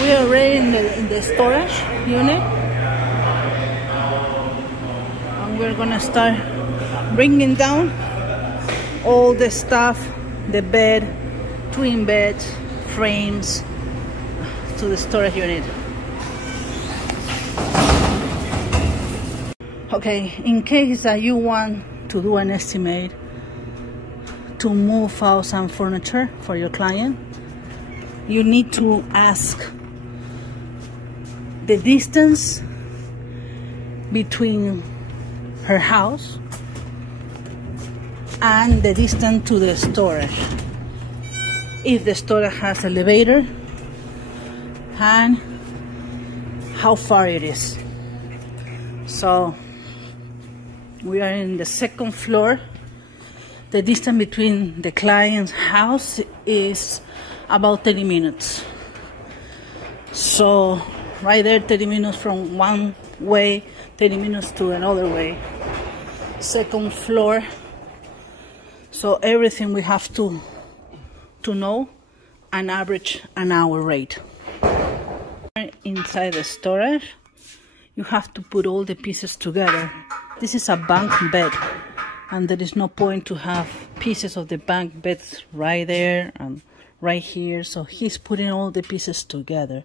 We are already in the storage unit, and we're gonna start bringing down all the stuff, the bed, twin beds, frames, to the storage unit. Okay, in case that you want to do an estimate to move out some furniture for your client, you need to ask the distance between her house and the distance to the storage. If the storage has elevator, and how far it is. So we are in the second floor. The distance between the client's house is about 30 minutes. So right there, 30 minutes from one way, 30 minutes to another way. Second floor. So everything we have to know and average an hour rate. Inside the storage, you have to put all the pieces together. This is a bunk bed, and there is no point to have pieces of the bunk beds right there and right here. So he's putting all the pieces together.